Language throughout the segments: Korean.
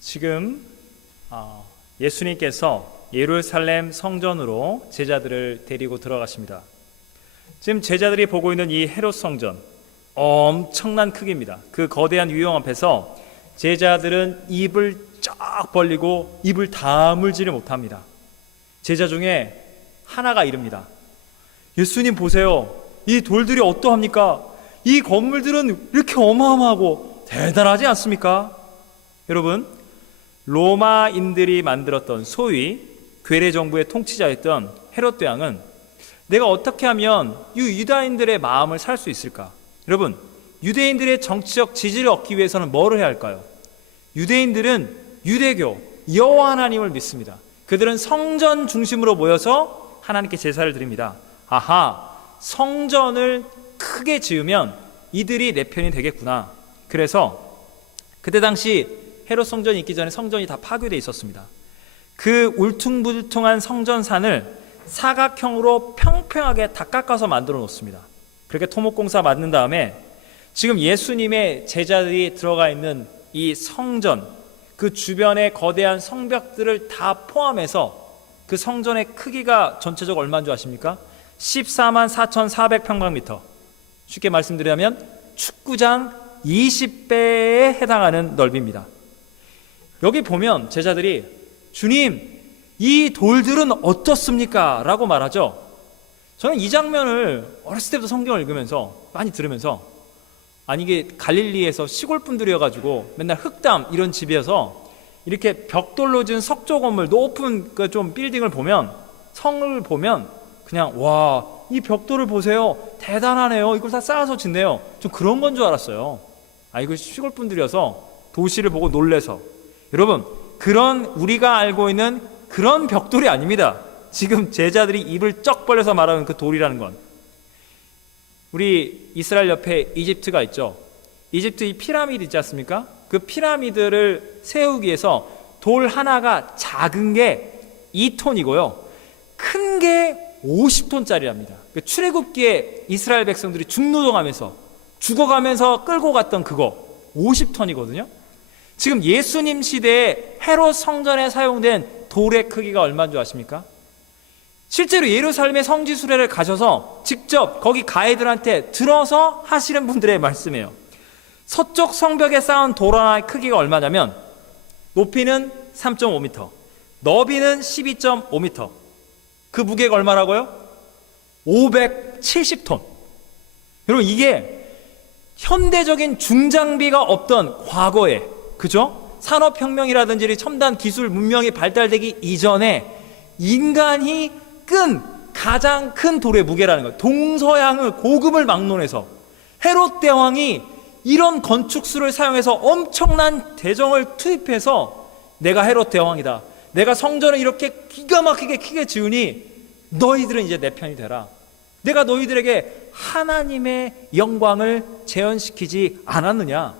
지금 예수님께서 예루살렘 성전으로 제자들을 데리고 들어가십니다. 지금 제자들이 보고 있는 이 헤롯 성전, 엄청난 크기입니다. 그 거대한 유형 앞에서 제자들은 입을 쫙 벌리고 입을 다물지를 못합니다. 제자 중에 하나가 이릅니다. 예수님 보세요. 이 돌들이 어떠합니까? 이 건물들은 이렇게 어마어마하고 대단하지 않습니까? 여러분, 로마인들이 만들었던 소위 괴뢰 정부의 통치자였던 헤롯 대왕은 내가 어떻게 하면 이 유다인들의 마음을 살 수 있을까? 여러분, 유대인들의 정치적 지지를 얻기 위해서는 뭐를 해야 할까요? 유대인들은 유대교, 여호와 하나님을 믿습니다. 그들은 성전 중심으로 모여서 하나님께 제사를 드립니다. 성전을 크게 지으면 이들이 내 편이 되겠구나. 그래서 그때 당시 헤롯 성전이 있기 전에 성전이 다 파괴되어 있었습니다. 그 울퉁불퉁한 성전산을 사각형으로 평평하게 다 깎아서 만들어 놓습니다. 그렇게 토목공사 만든 다음에 지금 예수님의 제자들이 들어가 있는 이 성전, 그 주변의 거대한 성벽들을 다 포함해서 그 성전의 크기가 전체적으로 얼마인 줄 아십니까? 14만 4,400평방미터. 쉽게 말씀드리자면 축구장 20배에 해당하는 넓이입니다. 여기 보면 제자들이 주님, 이 돌들은 어떻습니까? 라고 말하죠. 저는 이 장면을 어렸을 때부터 성경을 읽으면서 많이 들으면서 이게 갈릴리에서 시골 분들이어가지고 맨날 흑담 이런 집이어서 이렇게 벽돌로 지은 석조 건물, 높은 그 좀 빌딩을 보면, 성을 보면 그냥 와, 이 벽돌을 보세요, 대단하네요, 이걸 다 쌓아서 짓네요, 좀 그런 건 줄 알았어요. 이거 시골 분들이어서 도시를 보고 놀래서. 여러분, 그런 우리가 알고 있는 그런 벽돌이 아닙니다. 지금 제자들이 입을 쩍 벌려서 말하는 그 돌이라는 건, 우리 이스라엘 옆에 이집트가 있죠. 이집트 이 피라미드 있지 않습니까? 그 피라미드를 세우기 위해서 돌 하나가 작은 게 2톤이고요 큰 게 50톤짜리랍니다. 출애굽기에 이스라엘 백성들이 중노동하면서 죽어가면서 끌고 갔던 그거 50톤이거든요 지금 예수님 시대에 헤롯 성전에 사용된 돌의 크기가 얼마인 줄 아십니까? 실제로 예루살렘의 성지 수레를 가셔서 직접 거기 가이드한테 들어서 하시는 분들의 말씀이에요. 서쪽 성벽에 쌓은 돌 하나의 크기가 얼마냐면 높이는 3.5m, 너비는 12.5m. 그 무게가 얼마라고요? 570톤. 여러분, 이게 현대적인 중장비가 없던 과거에, 그죠? 산업혁명이라든지 첨단 기술 문명이 발달되기 이전에 인간이 끈 가장 큰 돌의 무게라는 거예요. 동서양을 고금을 막론해서 헤롯 대왕이 이런 건축수를 사용해서 엄청난 대정을 투입해서 내가 헤롯 대왕이다, 내가 성전을 이렇게 기가 막히게 크게 지으니 너희들은 이제 내 편이 되라, 내가 너희들에게 하나님의 영광을 재현시키지 않았느냐.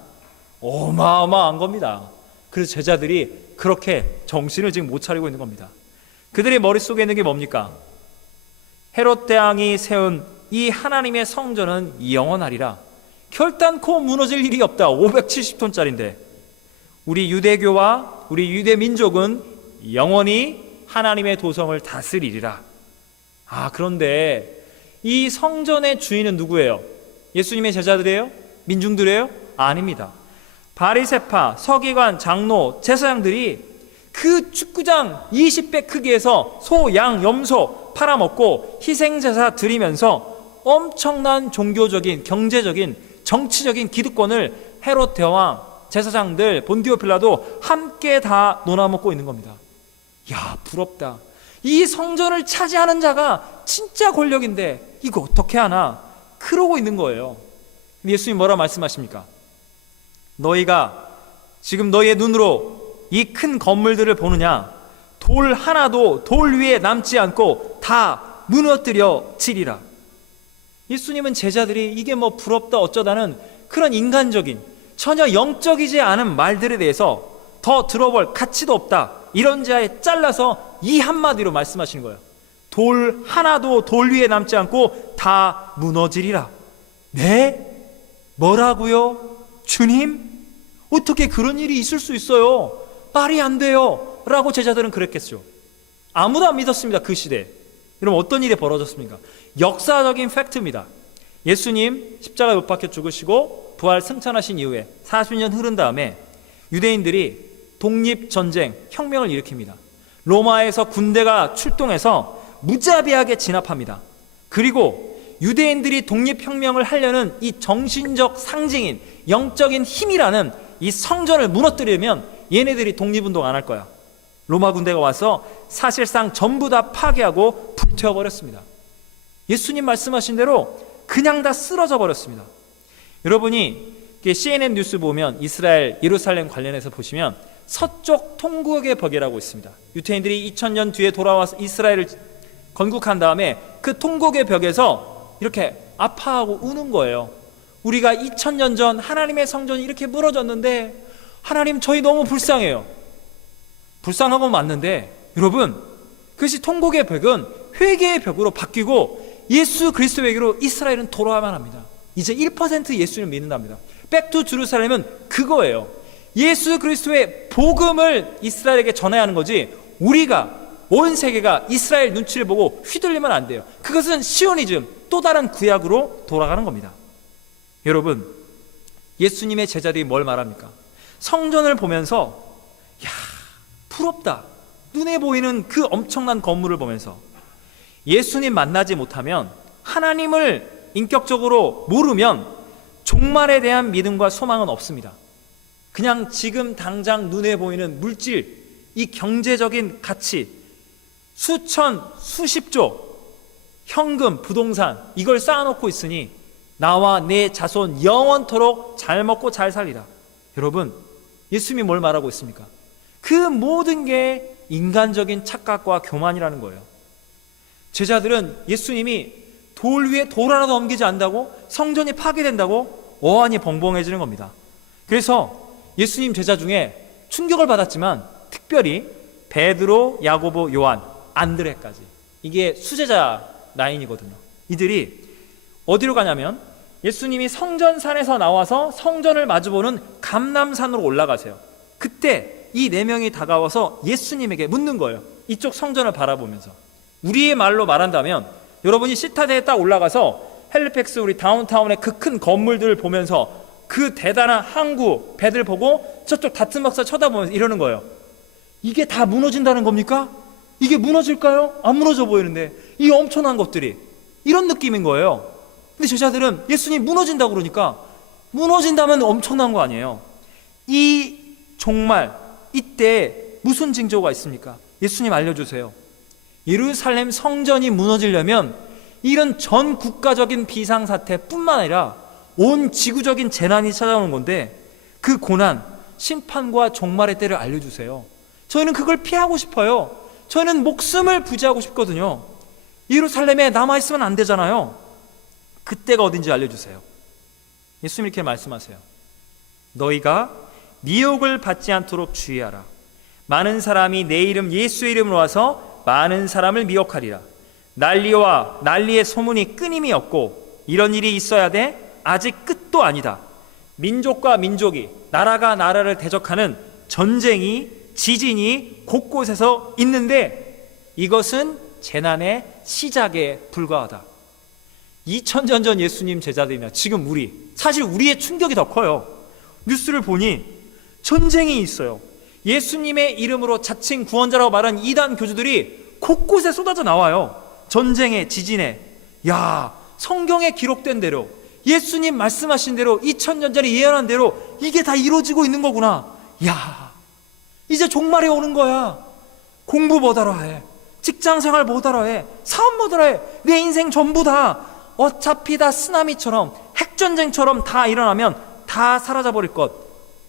어마어마한 겁니다. 그래서 제자들이 그렇게 정신을 지금 못 차리고 있는 겁니다. 그들의 머릿속에 있는 게 뭡니까? 헤롯 대왕이 세운 이 하나님의 성전은 영원하리라, 결단코 무너질 일이 없다. 570톤짜리인데 우리 유대교와 우리 유대 민족은 영원히 하나님의 도성을 다스리리라. 그런데 이 성전의 주인은 누구예요? 예수님의 제자들이에요? 민중들이에요? 아닙니다. 바리새파, 서기관, 장로, 제사장들이 그 축구장 20배 크기에서 소, 양, 염소 팔아먹고 희생제사 드리면서 엄청난 종교적인, 경제적인, 정치적인 기득권을 헤롯 대왕, 제사장들, 본디오 빌라도 함께 다 논아먹고 있는 겁니다. 야, 부럽다. 이 성전을 차지하는 자가 진짜 권력인데 이거 어떻게 하나, 그러고 있는 거예요. 예수님 뭐라 말씀하십니까? 너희가 지금 너희의 눈으로 이 큰 건물들을 보느냐? 돌 하나도 돌 위에 남지 않고 다 무너뜨려 치리라. 예수님은 제자들이 이게 뭐 부럽다 어쩌다는 그런 인간적인, 전혀 영적이지 않은 말들에 대해서 더 들어볼 가치도 없다, 이런 자에 잘라서 이 한마디로 말씀하시는 거예요. 돌 하나도 돌 위에 남지 않고 다 무너지리라. 네? 뭐라고요? 주님? 어떻게 그런 일이 있을 수 있어요? 말이 안 돼요 라고 제자들은 그랬겠죠. 아무도 안 믿었습니다. 그 시대에. 여러분, 어떤 일이 벌어졌습니까? 역사적인 팩트입니다. 예수님 십자가에 못 박혀 죽으시고 부활 승천하신 이후에 40년 흐른 다음에 유대인들이 독립전쟁, 혁명을 일으킵니다. 로마에서 군대가 출동해서 무자비하게 진압합니다. 그리고 유대인들이 독립혁명을 하려는 이 정신적 상징인 영적인 힘이라는 이 성전을 무너뜨리면 얘네들이 독립운동 안 할 거야. 로마 군대가 와서 사실상 전부 다 파괴하고 불태워버렸습니다. 예수님 말씀하신 대로 그냥 다 쓰러져 버렸습니다. 여러분이 CNN 뉴스 보면 이스라엘 예루살렘 관련해서 보시면 서쪽 통곡의 벽이라고 있습니다. 유태인들이 2000년 뒤에 돌아와서 이스라엘을 건국한 다음에 그 통곡의 벽에서 이렇게 아파하고 우는 거예요. 우리가 2000년 전 하나님의 성전이 이렇게 무너졌는데 하나님 저희 너무 불쌍해요. 불쌍한 건 맞는데 여러분, 그것이 통곡의 벽은 회개의 벽으로 바뀌고 예수 그리스도에게로 이스라엘은 돌아와만 합니다. 이제 1% 예수를 믿는답니다. 백투 제루살렘은 그거예요. 예수 그리스도의 복음을 이스라엘에게 전해야 하는 거지, 우리가 온 세계가 이스라엘 눈치를 보고 휘둘리면 안 돼요. 그것은 시오니즘, 또 다른 구약으로 돌아가는 겁니다. 여러분, 예수님의 제자들이 뭘 말합니까? 성전을 보면서 야, 부럽다, 눈에 보이는 그 엄청난 건물을 보면서 예수님 만나지 못하면, 하나님을 인격적으로 모르면 종말에 대한 믿음과 소망은 없습니다. 그냥 지금 당장 눈에 보이는 물질, 이 경제적인 가치, 수천, 수십조 현금, 부동산, 이걸 쌓아놓고 있으니 나와 내 자손 영원토록 잘 먹고 잘 살리라. 여러분, 예수님이 뭘 말하고 있습니까? 그 모든 게 인간적인 착각과 교만이라는 거예요. 제자들은 예수님이 돌 위에 돌 하나도 옮기지 않는다고 성전이 파괴된다고 어안이 벙벙해지는 겁니다. 그래서 예수님 제자 중에 충격을 받았지만 특별히 베드로, 야고보, 요한, 안드레까지, 이게 수제자 라인이거든요. 이들이 어디로 가냐면 예수님이 성전산에서 나와서 성전을 마주보는 감람산으로 올라가세요. 그때 이 네 명이 다가와서 예수님에게 묻는 거예요. 이쪽 성전을 바라보면서. 우리의 말로 말한다면 여러분이 시타데에 딱 올라가서 헬리팩스 우리 다운타운의 그 큰 건물들을 보면서 그 대단한 항구 배들 보고 저쪽 다튼 박사 쳐다보면서 이러는 거예요. 이게 다 무너진다는 겁니까? 이게 무너질까요? 안 무너져 보이는데 이 엄청난 것들이, 이런 느낌인 거예요. 근데 제자들은 예수님 무너진다고 그러니까, 무너진다면 엄청난 거 아니에요. 이 종말, 이때 무슨 징조가 있습니까? 예수님 알려주세요. 예루살렘 성전이 무너지려면 이런 전 국가적인 비상사태뿐만 아니라 온 지구적인 재난이 찾아오는 건데, 그 고난, 심판과 종말의 때를 알려주세요. 저희는 그걸 피하고 싶어요. 저희는 목숨을 부지하고 싶거든요. 예루살렘에 남아있으면 안 되잖아요. 그때가 어딘지 알려주세요. 예수님 이렇게 말씀하세요. 너희가 미혹을 받지 않도록 주의하라. 많은 사람이 내 이름 예수의 이름으로 와서 많은 사람을 미혹하리라. 난리와 난리의 소문이 끊임이 없고 이런 일이 있어야 돼. 아직 끝도 아니다. 민족과 민족이, 나라가 나라를 대적하는 전쟁이, 지진이 곳곳에서 있는데 이것은 재난의 시작에 불과하다. 2000년 전 예수님 제자들이나 지금 사실 우리의 충격이 더 커요. 뉴스를 보니 전쟁이 있어요. 예수님의 이름으로 자칭 구원자라고 말한 이단 교주들이 곳곳에 쏟아져 나와요. 전쟁에, 지진에. 야, 성경에 기록된 대로, 예수님 말씀하신 대로, 2000년 전에 예언한 대로 이게 다 이루어지고 있는 거구나. 야, 이제 종말이 오는 거야. 공부 뭐하러 해? 직장생활 뭐하러 해? 사업 뭐하러 해? 내 인생 전부 다 어차피 다 쓰나미처럼, 핵전쟁처럼 다 일어나면 다 사라져버릴 것.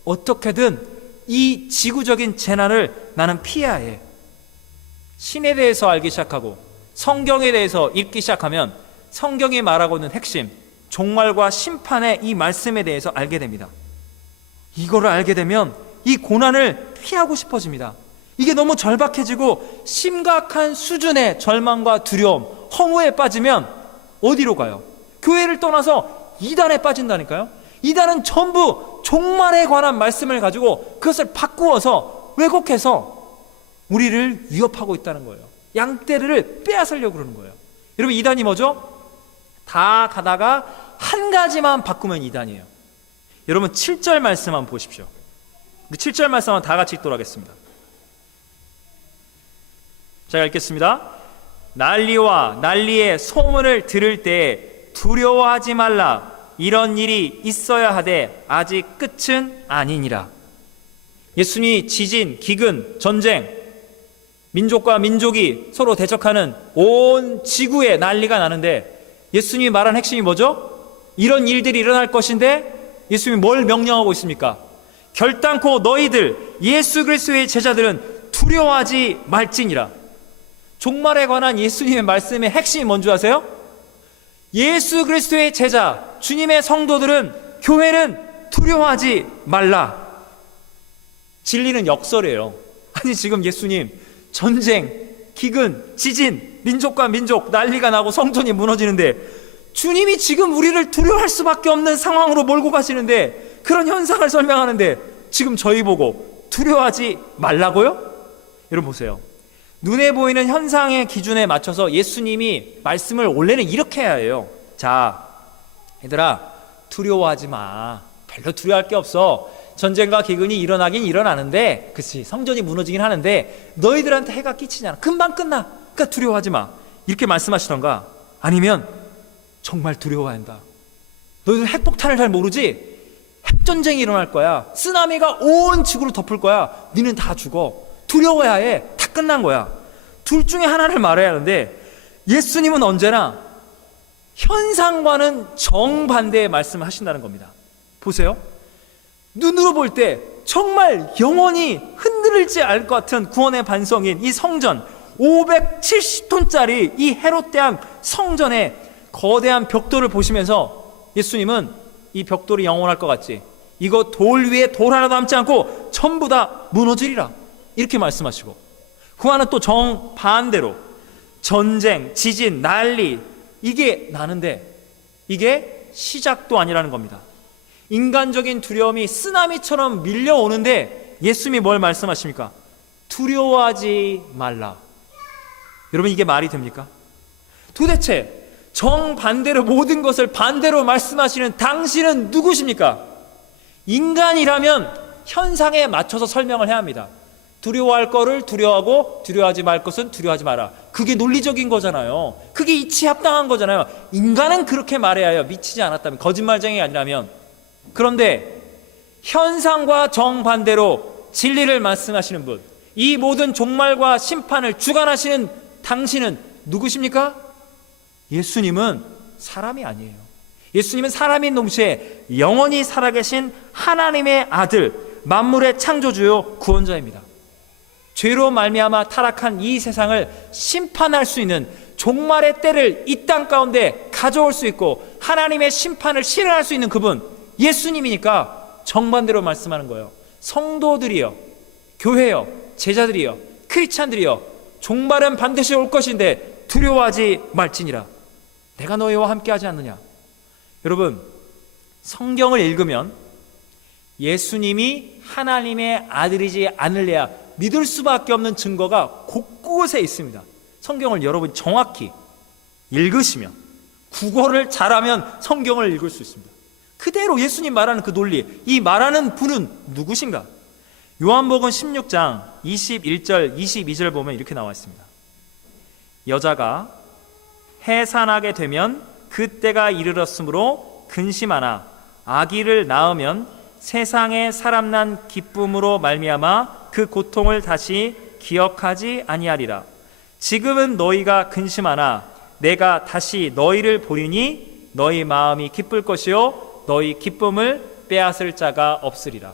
어떻게든 이 지구적인 재난을 나는 피해야 해. 신에 대해서 알기 시작하고 성경에 대해서 읽기 시작하면 성경이 말하고 있는 핵심, 종말과 심판의 이 말씀에 대해서 알게 됩니다. 이거를 알게 되면 이 고난을 피하고 싶어집니다. 이게 너무 절박해지고 심각한 수준의 절망과 두려움, 허무에 빠지면 어디로 가요? 교회를 떠나서 이단에 빠진다니까요. 이단은 전부 종말에 관한 말씀을 가지고 그것을 바꾸어서 왜곡해서 우리를 위협하고 있다는 거예요. 양떼를 빼앗으려고 그러는 거예요. 여러분, 이단이 뭐죠? 다 가다가 한 가지만 바꾸면 이단이에요. 여러분, 7절 말씀 한번 보십시오. 우리 7절 말씀 한번 다 같이 읽도록 하겠습니다. 제가 읽겠습니다. 난리와 난리의 소문을 들을 때 두려워하지 말라. 이런 일이 있어야 하되 아직 끝은 아니니라. 예수님이 지진, 기근, 전쟁, 민족과 민족이 서로 대적하는 온 지구에 난리가 나는데 예수님이 말한 핵심이 뭐죠? 이런 일들이 일어날 것인데 예수님이 뭘 명령하고 있습니까? 결단코 너희들 예수 그리스도의 제자들은 두려워하지 말지니라. 종말에 관한 예수님의 말씀의 핵심이 뭔지 아세요? 예수 그리스도의 제자, 주님의 성도들은, 교회는 두려워하지 말라. 진리는 역설이에요. 아니, 지금 예수님 전쟁, 기근, 지진, 민족과 민족 난리가 나고 성전이 무너지는데 주님이 지금 우리를 두려워할 수밖에 없는 상황으로 몰고 가시는데, 그런 현상을 설명하는데 지금 저희 보고 두려워하지 말라고요? 여러분 보세요. 눈에 보이는 현상의 기준에 맞춰서 예수님이 말씀을 원래는 이렇게 해야 해요. 자, 얘들아, 두려워하지 마. 별로 두려워할 게 없어. 전쟁과 기근이 일어나긴 일어나는데, 그치, 성전이 무너지긴 하는데 너희들한테 해가 끼치잖아. 금방 끝나. 그러니까 두려워하지 마. 이렇게 말씀하시던가, 아니면 정말 두려워해야 한다. 너희들 핵폭탄을 잘 모르지? 핵전쟁이 일어날 거야. 쓰나미가 온 지구를 덮을 거야. 니는 다 죽어. 두려워야 해. 다 끝난 거야. 둘 중에 하나를 말해야 하는데 예수님은 언제나 현상과는 정반대의 말씀을 하신다는 겁니다. 보세요. 눈으로 볼 때 정말 영원히 흔들릴지 알 것 같은 구원의 반성인 이 성전, 570톤짜리 이 헤롯대왕 성전의 거대한 벽돌을 보시면서 예수님은 이 벽돌이 영원할 것 같지? 이거 돌 위에 돌 하나도 남지 않고 전부 다 무너지리라. 이렇게 말씀하시고, 그 하나 또 정반대로 전쟁, 지진, 난리, 이게 나는데 이게 시작도 아니라는 겁니다. 인간적인 두려움이 쓰나미처럼 밀려오는데 예수님이 뭘 말씀하십니까? 두려워하지 말라. 여러분, 이게 말이 됩니까? 도대체 정반대로 모든 것을 반대로 말씀하시는 당신은 누구십니까? 인간이라면 현상에 맞춰서 설명을 해야 합니다. 두려워할 거를 두려워하고 두려워하지 말 것은 두려워하지 마라. 그게 논리적인 거잖아요. 그게 이치에 합당한 거잖아요. 인간은 그렇게 말해야 해요. 미치지 않았다면, 거짓말쟁이 아니라면. 그런데 현상과 정반대로 진리를 말씀하시는 분, 이 모든 종말과 심판을 주관하시는 당신은 누구십니까? 예수님은 사람이 아니에요. 예수님은 사람인 동시에 영원히 살아계신 하나님의 아들, 만물의 창조주요 구원자입니다. 죄로 말미암아 타락한 이 세상을 심판할 수 있는 종말의 때를 이 땅 가운데 가져올 수 있고 하나님의 심판을 실현할 수 있는 그분, 예수님이니까 정반대로 말씀하는 거예요. 성도들이여, 교회여, 제자들이여, 크리스찬들이여, 종말은 반드시 올 것인데 두려워하지 말지니라. 내가 너희와 함께 하지 않느냐. 여러분, 성경을 읽으면 예수님이 하나님의 아들이지 않을래야 믿을 수밖에 없는 증거가 곳곳에 있습니다. 성경을 여러분 정확히 읽으시면, 국어를 잘하면 성경을 읽을 수 있습니다. 그대로 예수님 말하는 그 논리, 이 말하는 분은 누구신가? 요한복음 16장 21절 22절 보면 이렇게 나와 있습니다. 여자가 해산하게 되면 그때가 이르렀으므로 근심하나 아기를 낳으면 세상에 사람 난 기쁨으로 말미암아 그 고통을 다시 기억하지 아니하리라. 지금은 너희가 근심하나 내가 다시 너희를 보리니 너희 마음이 기쁠 것이요 너희 기쁨을 빼앗을 자가 없으리라.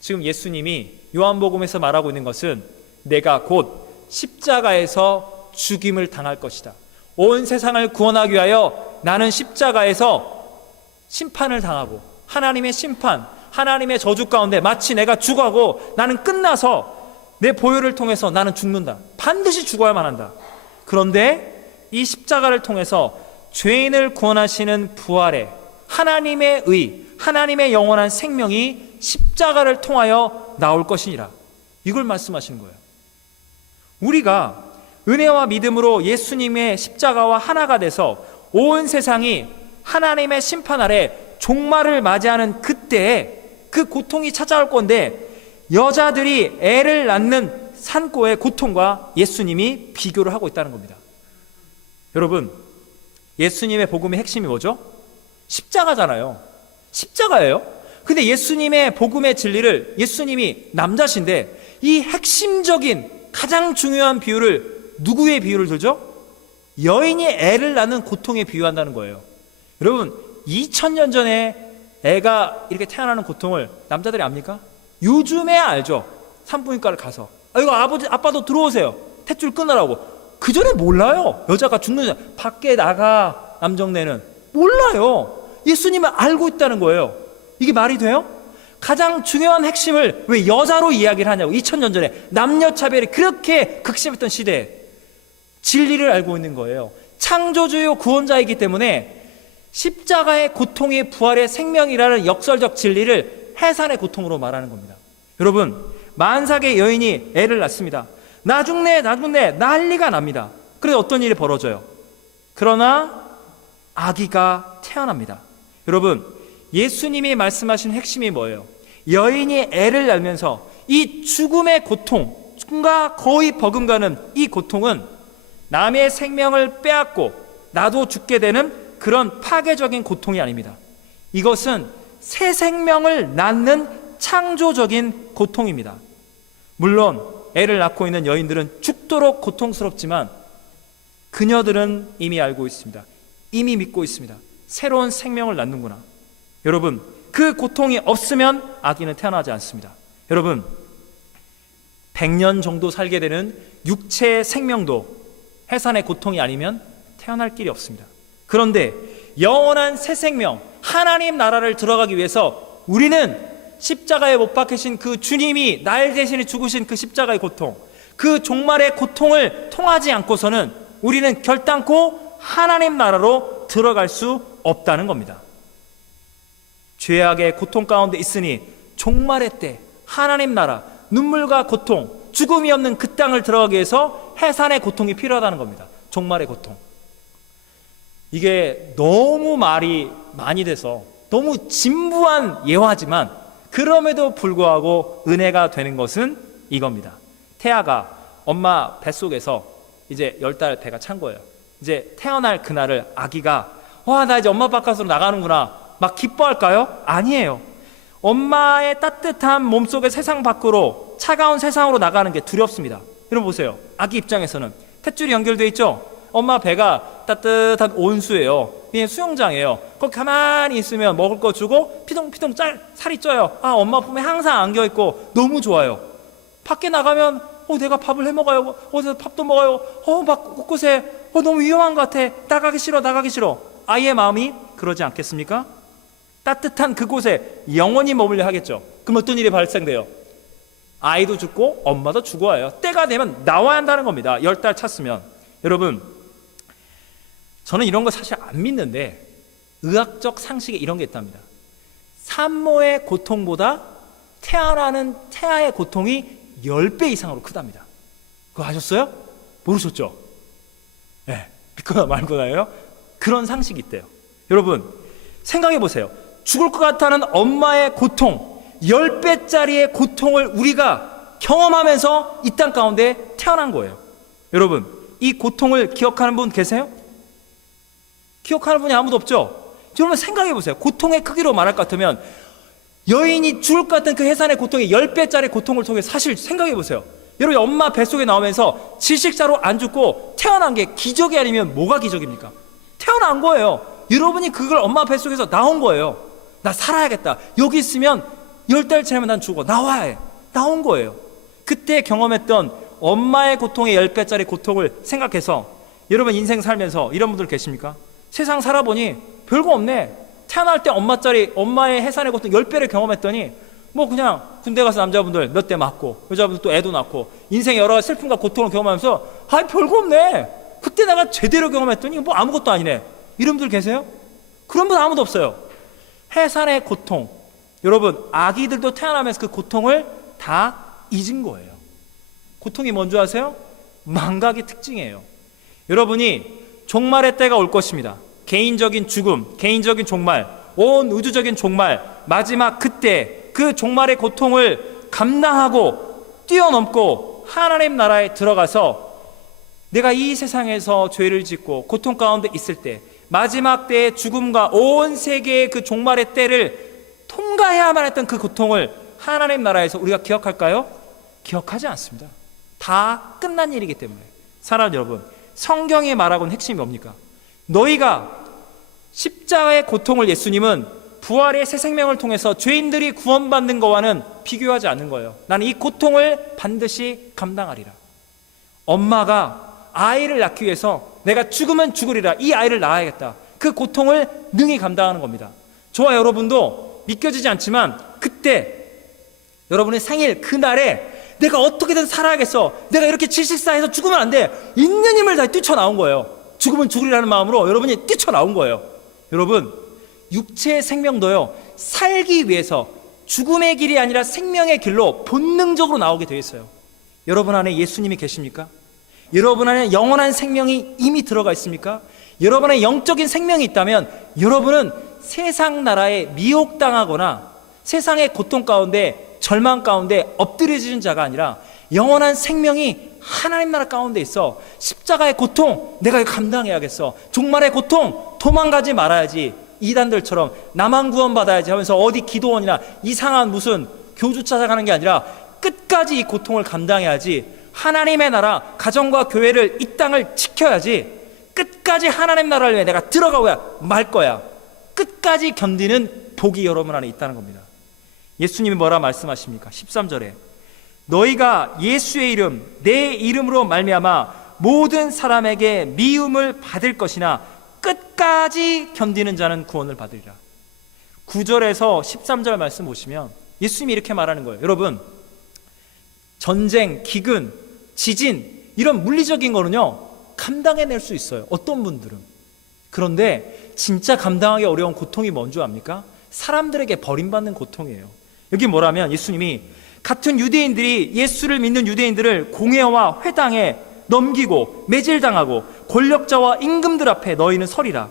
지금 예수님이 요한복음에서 말하고 있는 것은 내가 곧 십자가에서 죽임을 당할 것이다. 온 세상을 구원하기 위하여 나는 십자가에서 심판을 당하고, 하나님의 심판, 하나님의 저주 가운데 마치 내가 죽어가고 나는 끝나서 내 보혈을 통해서 나는 죽는다. 반드시 죽어야만 한다. 그런데 이 십자가를 통해서 죄인을 구원하시는 부활의 하나님의 의, 하나님의 영원한 생명이 십자가를 통하여 나올 것이니라. 이걸 말씀하시는 거예요. 우리가 은혜와 믿음으로 예수님의 십자가와 하나가 돼서 온 세상이 하나님의 심판 아래 종말을 맞이하는 그때에 그 고통이 찾아올 건데, 여자들이 애를 낳는 산고의 고통과 예수님이 비교를 하고 있다는 겁니다. 여러분, 예수님의 복음의 핵심이 뭐죠? 십자가잖아요. 십자가예요. 근데 예수님의 복음의 진리를, 예수님이 남자신데 이 핵심적인 가장 중요한 비유를 누구의 비유를 들죠? 여인이 애를 낳는 고통에 비유한다는 거예요. 여러분, 2000년 전에 애가 이렇게 태어나는 고통을 남자들이 압니까? 요즘에 알죠. 산부인과를 가서 이거 아빠도 들어오세요, 탯줄 끊으라고. 그 전에 몰라요. 여자가 죽는 전 밖에 나가, 남정네는 몰라요. 예수님은 알고 있다는 거예요. 이게 말이 돼요? 가장 중요한 핵심을 왜 여자로 이야기를 하냐고. 2000년 전에 남녀차별이 그렇게 극심했던 시대에 진리를 알고 있는 거예요. 창조주요 구원자이기 때문에 십자가의 고통이 부활의 생명이라는 역설적 진리를 해산의 고통으로 말하는 겁니다. 여러분, 만삭의 여인이 애를 낳습니다. 나 죽네 난리가 납니다. 그래서 어떤 일이 벌어져요? 그러나 아기가 태어납니다. 여러분, 예수님이 말씀하신 핵심이 뭐예요? 여인이 애를 낳으면서 이 죽음의 고통과 거의 버금가는 이 고통은 남의 생명을 빼앗고 나도 죽게 되는 그런 파괴적인 고통이 아닙니다. 이것은 새 생명을 낳는 창조적인 고통입니다. 물론 애를 낳고 있는 여인들은 죽도록 고통스럽지만 그녀들은 이미 알고 있습니다. 이미 믿고 있습니다. 새로운 생명을 낳는구나. 여러분, 그 고통이 없으면 아기는 태어나지 않습니다. 여러분, 100년 정도 살게 되는 육체의 생명도 해산의 고통이 아니면 태어날 길이 없습니다. 그런데 영원한 새 생명, 하나님 나라를 들어가기 위해서 우리는 십자가에 못 박히신 그 주님이 날 대신에 죽으신 그 십자가의 고통, 그 종말의 고통을 통하지 않고서는 우리는 결단코 하나님 나라로 들어갈 수 없다는 겁니다. 죄악의 고통 가운데 있으니 종말의 때 하나님 나라, 눈물과 고통, 죽음이 없는 그 땅을 들어가기 위해서 해산의 고통이 필요하다는 겁니다. 종말의 고통. 이게 너무 말이 많이 돼서 너무 진부한 예화지만 그럼에도 불구하고 은혜가 되는 것은 이겁니다. 태아가 엄마 뱃속에서 이제 10달 배가 찬 거예요. 이제 태어날 그날을 아기가 와, 나 이제 엄마 바깥으로 나가는구나 막 기뻐할까요? 아니에요. 엄마의 따뜻한 몸속의 세상 밖으로, 차가운 세상으로 나가는 게 두렵습니다. 여러분 보세요. 아기 입장에서는 탯줄이 연결되어 있죠? 엄마 배가 따뜻한 온수예요. 그냥 수영장이에요. 거기 가만히 있으면 먹을 거 주고 피동피동 살이 쪄요. 아, 엄마 품에 항상 안겨있고 너무 좋아요. 밖에 나가면 내가 밥을 해먹어요. 어디서 밥도 먹어요. 막 곳곳에 너무 위험한 것 같아. 나가기 싫어. 아이의 마음이 그러지 않겠습니까? 따뜻한 그곳에 영원히 머물려 하겠죠. 그럼 어떤 일이 발생돼요? 아이도 죽고 엄마도 죽어요. 때가 되면 나와야 한다는 겁니다. 10달 찼으면. 여러분, 저는 이런 거 사실 안 믿는데 의학적 상식에 이런 게 있답니다. 산모의 고통보다 태어나는 태아의 고통이 10배 이상으로 크답니다. 그거 아셨어요? 모르셨죠? 네, 믿거나 말거나요. 그런 상식이 있대요. 여러분, 생각해 보세요. 죽을 것 같다는 엄마의 고통, 10배짜리의 고통을 우리가 경험하면서 이 땅 가운데 태어난 거예요. 여러분, 이 고통을 기억하는 분 계세요? 기억하는 분이 아무도 없죠? 여러분 생각해 보세요. 고통의 크기로 말할 것 같으면 여인이 죽을 것 같은 그 해산의 고통이 10배짜리 고통을 통해 사실 생각해 보세요. 여러분, 엄마 뱃속에 나오면서 질식사로 안 죽고 태어난 게 기적이 아니면 뭐가 기적입니까? 태어난 거예요. 여러분이 그걸 엄마 뱃속에서 나온 거예요. 나 살아야겠다. 여기 있으면 10달 지나면 난 죽어. 나와야 해. 나온 거예요. 그때 경험했던 엄마의 고통의 10배짜리 고통을 생각해서 여러분 인생 살면서 이런 분들 계십니까? 세상 살아보니 별거 없네. 태어날 때 엄마의 해산의 고통 10배를 경험했더니 뭐 그냥 군대 가서 남자분들 몇 대 맞고 여자분들 또 애도 낳고 인생 여러 가지 슬픔과 고통을 경험하면서 별거 없네. 그때 내가 제대로 경험했더니 뭐 아무것도 아니네. 이런 분들 계세요? 그런 분 아무도 없어요. 해산의 고통. 여러분, 아기들도 태어나면서 그 고통을 다 잊은 거예요. 고통이 뭔지 아세요? 망각의 특징이에요. 여러분이 종말의 때가 올 것입니다. 개인적인 죽음, 개인적인 종말, 온 우주적인 종말, 마지막 그때 그 종말의 고통을 감당하고 뛰어넘고 하나님 나라에 들어가서 내가 이 세상에서 죄를 짓고 고통 가운데 있을 때 마지막 때의 죽음과 온 세계의 그 종말의 때를 통과해야만 했던 그 고통을 하나님 나라에서 우리가 기억할까요? 기억하지 않습니다. 다 끝난 일이기 때문에. 사랑하는 여러분, 성경이 말하고는 핵심이 뭡니까? 너희가 십자가의 고통을 예수님은 부활의 새 생명을 통해서 죄인들이 구원받는 것과는 비교하지 않는 거예요. 나는 이 고통을 반드시 감당하리라. 엄마가 아이를 낳기 위해서 내가 죽으면 죽으리라, 이 아이를 낳아야겠다, 그 고통을 능히 감당하는 겁니다. 저와 여러분도 믿겨지지 않지만 그때 여러분의 생일 그날에 내가 어떻게든 살아야겠어, 내가 이렇게 74에서 죽으면 안 돼, 있는 힘을 다해 뛰쳐나온 거예요. 죽으면 죽으리라는 마음으로 여러분이 뛰쳐나온 거예요. 여러분, 육체의 생명도요, 살기 위해서 죽음의 길이 아니라 생명의 길로 본능적으로 나오게 되어 있어요. 여러분 안에 예수님이 계십니까? 여러분 안에 영원한 생명이 이미 들어가 있습니까? 여러분의 영적인 생명이 있다면 여러분은 세상 나라에 미혹당하거나 세상의 고통 가운데 절망 가운데 엎드려지는 자가 아니라 영원한 생명이 하나님 나라 가운데 있어. 십자가의 고통 내가 감당해야겠어, 종말의 고통 도망가지 말아야지, 이단들처럼 나만 구원받아야지 하면서 어디 기도원이나 이상한 무슨 교주 찾아가는 게 아니라 끝까지 이 고통을 감당해야지, 하나님의 나라 가정과 교회를, 이 땅을 지켜야지, 끝까지 하나님 나라를 위해 내가 들어가고야 말 거야, 끝까지 견디는 복이 여러분 안에 있다는 겁니다. 예수님이 뭐라 말씀하십니까? 13절에 너희가 예수의 이름, 내 이름으로 말미암아 모든 사람에게 미움을 받을 것이나 끝까지 견디는 자는 구원을 받으리라. 9절에서 13절 말씀 보시면 예수님이 이렇게 말하는 거예요. 여러분, 전쟁, 기근, 지진, 이런 물리적인 거는요 감당해낼 수 있어요, 어떤 분들은. 그런데 진짜 감당하기 어려운 고통이 뭔지 압니까? 사람들에게 버림받는 고통이에요. 여기 뭐라면 예수님이 같은 유대인들이, 예수를 믿는 유대인들을 공회와 회당에 넘기고 매질당하고 권력자와 임금들 앞에 너희는 서리라.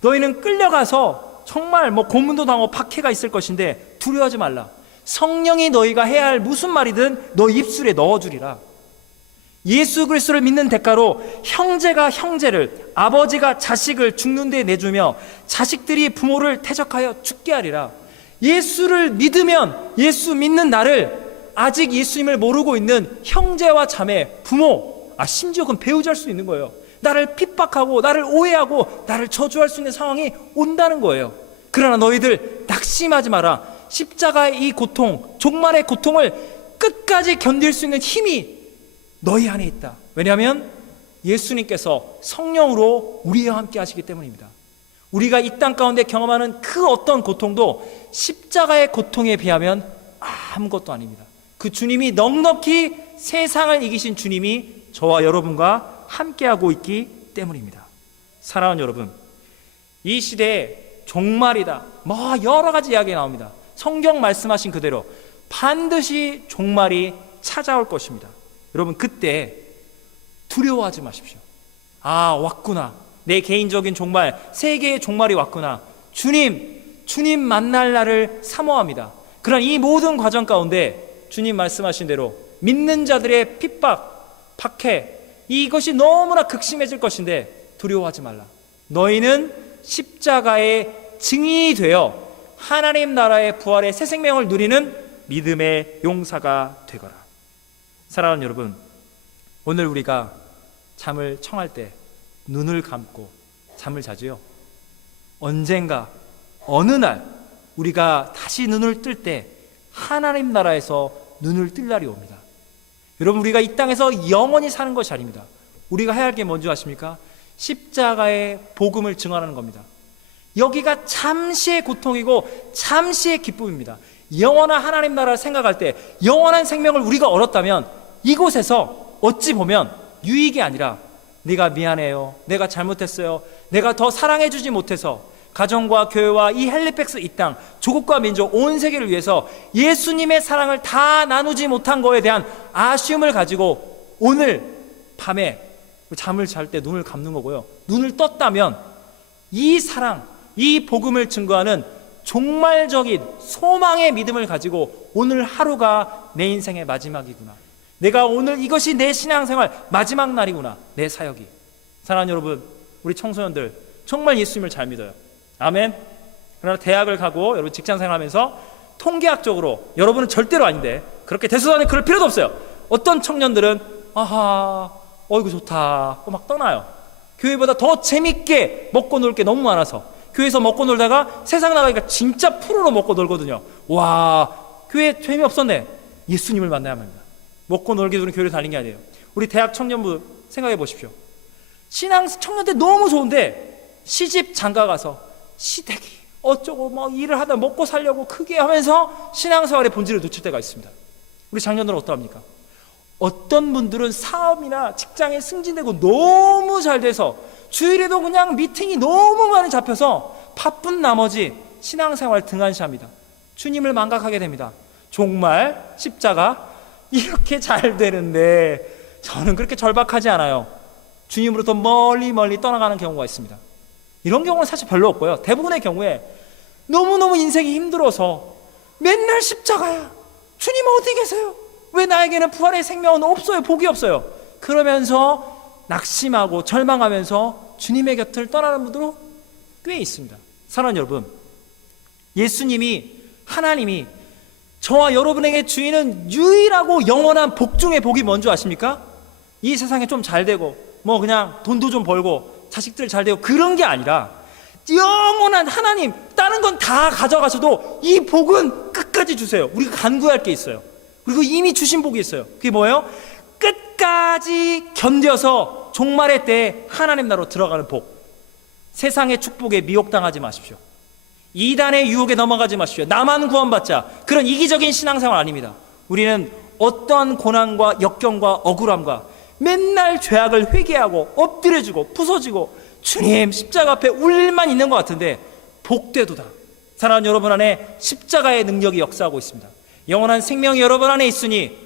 너희는 끌려가서 정말 고문도 당하고 박해가 있을 것인데 두려워하지 말라. 성령이 너희가 해야 할 무슨 말이든 너 입술에 넣어주리라. 예수 그리스도를 믿는 대가로 형제가 형제를, 아버지가 자식을 죽는 데 내주며 자식들이 부모를 태적하여 죽게 하리라. 예수를 믿으면, 예수 믿는 나를 아직 예수님을 모르고 있는 형제와 자매, 부모, 심지어 그건 배우자일 수 있는 거예요. 나를 핍박하고 나를 오해하고 나를 저주할 수 있는 상황이 온다는 거예요. 그러나 너희들 낙심하지 마라. 십자가의 이 고통, 종말의 고통을 끝까지 견딜 수 있는 힘이 너희 안에 있다. 왜냐하면 예수님께서 성령으로 우리와 함께 하시기 때문입니다. 우리가 이 땅 가운데 경험하는 그 어떤 고통도 십자가의 고통에 비하면 아무것도 아닙니다. 그 주님이 넉넉히 세상을 이기신 주님이 저와 여러분과 함께하고 있기 때문입니다. 사랑하는 여러분, 이 시대에 종말이다, 여러 가지 이야기가 나옵니다. 성경 말씀하신 그대로 반드시 종말이 찾아올 것입니다. 여러분, 그때 두려워하지 마십시오. 왔구나, 내 개인적인 종말, 세계의 종말이 왔구나, 주님 만날 날을 사모합니다. 그러나 이 모든 과정 가운데 주님 말씀하신 대로 믿는 자들의 핍박, 박해, 이것이 너무나 극심해질 것인데 두려워하지 말라. 너희는 십자가의 증인이 되어 하나님 나라의 부활의 새 생명을 누리는 믿음의 용사가 되거라. 사랑하는 여러분, 오늘 우리가 잠을 청할 때 눈을 감고 잠을 자지요. 언젠가 어느 날 우리가 다시 눈을 뜰 때 하나님 나라에서 눈을 뜰 날이 옵니다. 여러분, 우리가 이 땅에서 영원히 사는 것이 아닙니다. 우리가 해야 할 게 뭔지 아십니까? 십자가의 복음을 증언하는 겁니다. 여기가 잠시의 고통이고 잠시의 기쁨입니다. 영원한 하나님 나라를 생각할 때, 영원한 생명을 우리가 얻었다면 이곳에서 어찌 보면 유익이 아니라 네가 미안해요, 내가 잘못했어요, 내가 더 사랑해주지 못해서 가정과 교회와 이 헬리팩스 이 땅, 조국과 민족, 온 세계를 위해서 예수님의 사랑을 다 나누지 못한 거에 대한 아쉬움을 가지고 오늘 밤에 잠을 잘 때 눈을 감는 거고요. 눈을 떴다면 이 사랑, 이 복음을 증거하는 종말적인 소망의 믿음을 가지고 오늘 하루가 내 인생의 마지막이구나. 내가 오늘 이것이 내 신앙생활 마지막 날이구나. 내 사역이. 사랑하는 여러분, 우리 청소년들 정말 예수님을 잘 믿어요. 아멘. 그러나 대학을 가고 여러분 직장생활하면서 통계학적으로 여러분은 절대로 아닌데 그렇게 대수단에 그럴 필요도 없어요. 어떤 청년들은 아하 어이구 좋다 막 떠나요. 교회보다 더 재밌게 먹고 놀 게 너무 많아서 교회에서 먹고 놀다가 세상 나가니까 진짜 프로로 먹고 놀거든요. 와 교회 재미없었네. 예수님을 만나야만 합니다. 먹고 놀기 위해 교회를 다닌 게 아니에요. 우리 대학 청년부 생각해 보십시오. 신앙 청년 때 너무 좋은데 시집 장가 가서 시댁이 어쩌고 막 일을 하다 먹고 살려고 크게 하면서 신앙생활의 본질을 놓칠 때가 있습니다. 우리 장년들은 어떠합니까? 어떤 분들은 사업이나 직장에 승진되고 너무 잘 돼서 주일에도 그냥 미팅이 너무 많이 잡혀서 바쁜 나머지 신앙생활 등한시합니다. 주님을 망각하게 됩니다. 정말 십자가 이렇게 잘 되는데 저는 그렇게 절박하지 않아요. 주님으로부터 멀리 떠나가는 경우가 있습니다. 이런 경우는 사실 별로 없고요. 대부분의 경우에 너무너무 인생이 힘들어서 맨날 십자가야. 주님 어디 계세요? 왜 나에게는 부활의 생명은 없어요? 복이 없어요. 그러면서 낙심하고 절망하면서 주님의 곁을 떠나는 분들도 꽤 있습니다. 사랑하는 여러분, 예수님이 하나님이 저와 여러분에게 주시는 유일하고 영원한 복 중의 복이 뭔지 아십니까? 이 세상에 좀 잘 되고 뭐 그냥 돈도 좀 벌고 자식들 잘 되고 그런 게 아니라 영원한 하나님, 다른 건 다 가져가셔도 이 복은 끝까지 주세요. 우리가 간구할 게 있어요. 그리고 이미 주신 복이 있어요. 그게 뭐예요? 끝까지 견뎌서 종말의 때에 하나님 나라로 들어가는 복. 세상의 축복에 미혹당하지 마십시오. 이단의 유혹에 넘어가지 마십시오. 나만 구원받자, 그런 이기적인 신앙생활 아닙니다. 우리는 어떠한 고난과 역경과 억울함과 맨날 죄악을 회개하고 엎드려지고 부서지고 주님 십자가 앞에 울 일만 있는 것 같은데 복되도다. 사랑하는 여러분 안에 십자가의 능력이 역사하고 있습니다. 영원한 생명이 여러분 안에 있으니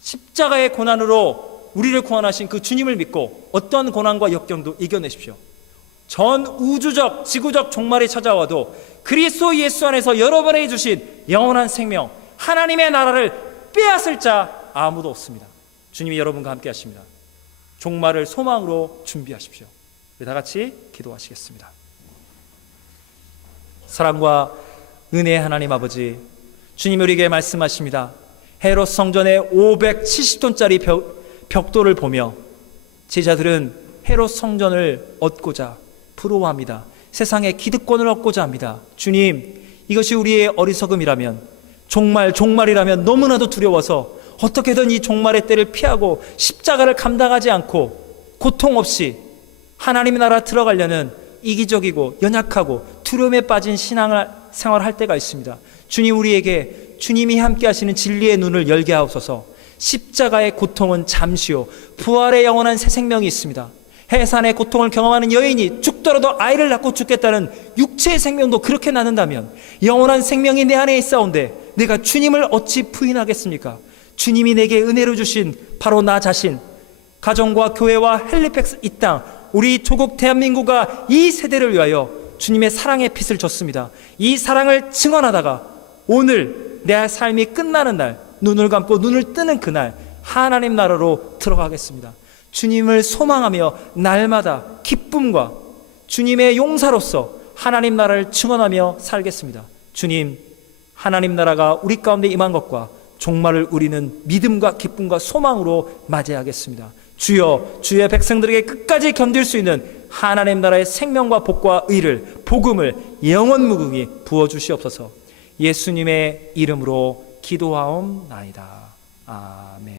십자가의 고난으로 우리를 구원하신 그 주님을 믿고 어떤 고난과 역경도 이겨내십시오. 전 우주적 지구적 종말이 찾아와도 그리스도 예수 안에서 여러분에게 주신 영원한 생명, 하나님의 나라를 빼앗을 자 아무도 없습니다. 주님이 여러분과 함께 하십니다. 종말을 소망으로 준비하십시오. 우리 다 같이 기도하시겠습니다. 사랑과 은혜의 하나님 아버지, 주님이 우리에게 말씀하십니다. 헤롯 성전의 570톤짜리 벽돌을 보며 제자들은 헤롯 성전을 얻고자 부러워합니다. 세상의 기득권을 얻고자 합니다. 주님, 이것이 우리의 어리석음이라면, 종말이라면 너무나도 두려워서 어떻게든 이 종말의 때를 피하고 십자가를 감당하지 않고 고통 없이 하나님의 나라 들어가려는 이기적이고 연약하고 두려움에 빠진 신앙생활을 할 때가 있습니다. 주님, 우리에게 주님이 함께 하시는 진리의 눈을 열게 하옵소서. 십자가의 고통은 잠시요, 부활의 영원한 새 생명이 있습니다. 해산의 고통을 경험하는 여인이 죽더라도 아이를 낳고 죽겠다는 육체의 생명도 그렇게 낳는다면 영원한 생명이 내 안에 있사온데 내가 주님을 어찌 부인하겠습니까? 주님이 내게 은혜로 주신 바로 나 자신, 가정과 교회와 헬리팩스 이 땅, 우리 조국 대한민국과 이 세대를 위하여 주님의 사랑의 빛을 줬습니다. 이 사랑을 증언하다가 오늘 내 삶이 끝나는 날, 눈을 감고 눈을 뜨는 그날 하나님 나라로 들어가겠습니다. 주님을 소망하며 날마다 기쁨과 주님의 용사로서 하나님 나라를 증언하며 살겠습니다. 주님, 하나님 나라가 우리 가운데 임한 것과 종말을 우리는 믿음과 기쁨과 소망으로 맞이하겠습니다. 주여, 주의 백성들에게 끝까지 견딜 수 있는 하나님 나라의 생명과 복과 의를, 복음을 영원무궁히 부어주시옵소서. 예수님의 이름으로 기도하옵나이다. 아멘.